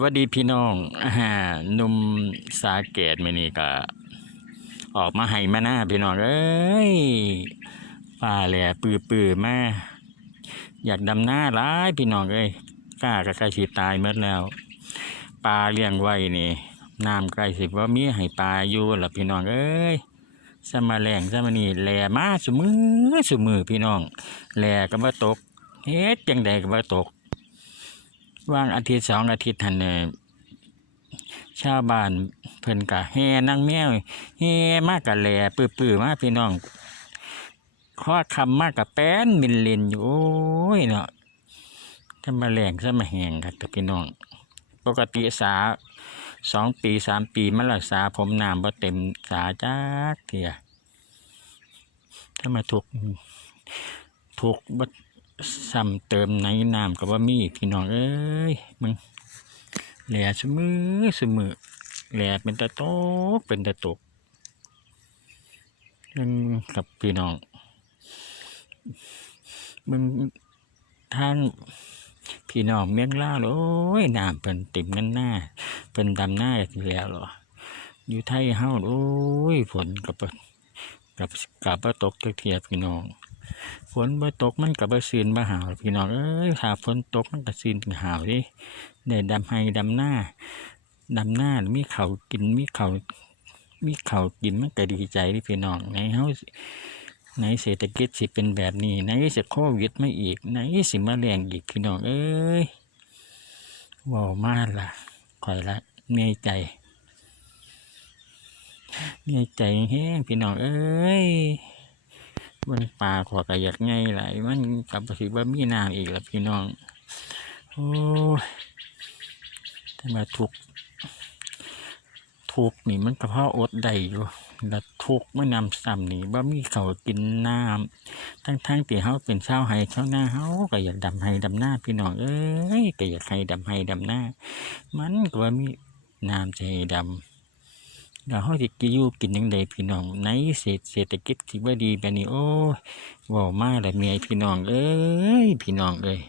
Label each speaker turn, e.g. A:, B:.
A: วัสดีพี่น้องอ่าหนุ่มสาเกตมื่อนี้ก็ ออกมาให้มาหน้าพี่น้องเอ้ยป่าแหล่ปือปือๆมา อยากดำหน้าร้ายพี่น้องเอ้ยกล้าก็ใกล้สิตายเมื่อแล้วปลาเลี้ยงไว้นี่น้ำใกล้สิว่ามีให้ปลาอยู่ล่ะพี่น้องเอ้ยสมาแรงสมานี่แหล่มาสมือสมือพี่น้องแหล่ก็บ่ตกเฮ็ดจังใดก็บ่ตก ว่างอาทิตย์สองอาทิตย์ทันเนี่ยชาวบ้านเพิ่นกะแห่นั่งแมวแห่มากกะแหล่ปื้อๆมาพี่น้องข้อคำมากกะแป้นมินเลนอยู่โอ้ยเนาะถ้ามาแรงซะมาแหงครับแต่พี่น้อง ปกติสาสองปีสามปีมารักษาผมน้ำบ่เต็มสาจักเทียถ้ามาถูกถูกบ่ ซ้ำเติมในน้ำกับว่ามีพี่น้องเอ้ยมึงแหล่เสมอเสมอแหล่เป็นตะโตกเป็นตะตกยังกับพี่น้องมึงทางพี่น้องเมียงล่าวโอ้ยน้ำเป็นติ่มนั่นหน้าเป็นดำหน้าแล้วหรออยู่ไทยเฮาโอ้ยฝนกับกับกับตกเทียบพี่น้อง ฝนบ่ตกมันก็บ่ซื่นบ่หาวพี่น้องเอ้ยถ้าฝนตกมันก็ซื่นถึงหาวดิได้ดำให้ดำหน้าดำหน้ามีเขากินมีเขามีเขากินมันก็ดีใจดิพี่น้องในเฮาในเศรษฐกิจสิเป็นแบบนี้ในสิโควิดไมาอีกในสิมาแรงอีกพี่น้องเอ้ยว้ามากล่ะข่อยละเนื่อยใจเนื่อยใจแห้งพี่น้องเอ้ย บนป่าขวาก็อยากไงไหลมันกลับสิว่ามีน้ำอีกแล้วพี่น้อง โอ้แต่มาทุกทุกนี่มันก็เพาะอดได้อยู่แล้วทุกข์ไม่นำซ้ำนี่ว่ามีเขากินน้ำทั้งทั้งที่เขาเป็นชาวไห้ชาวนาเขาก็อยากดำไห้ดำหน้าพี่น้องเอ้ยก็อยากให้ดำไห้ดำหน้า มันก็ว่ามีน้ำให้ดำ แล้วเขาสิกิอยู่กินยังไงพี่น้องในเศรษฐเศรษฐกิจที่ว่าดีแบบนี้โอ้ยเว้ามาแล้วเมียพี่น้องเอ้ยพี่น้องเอ้ย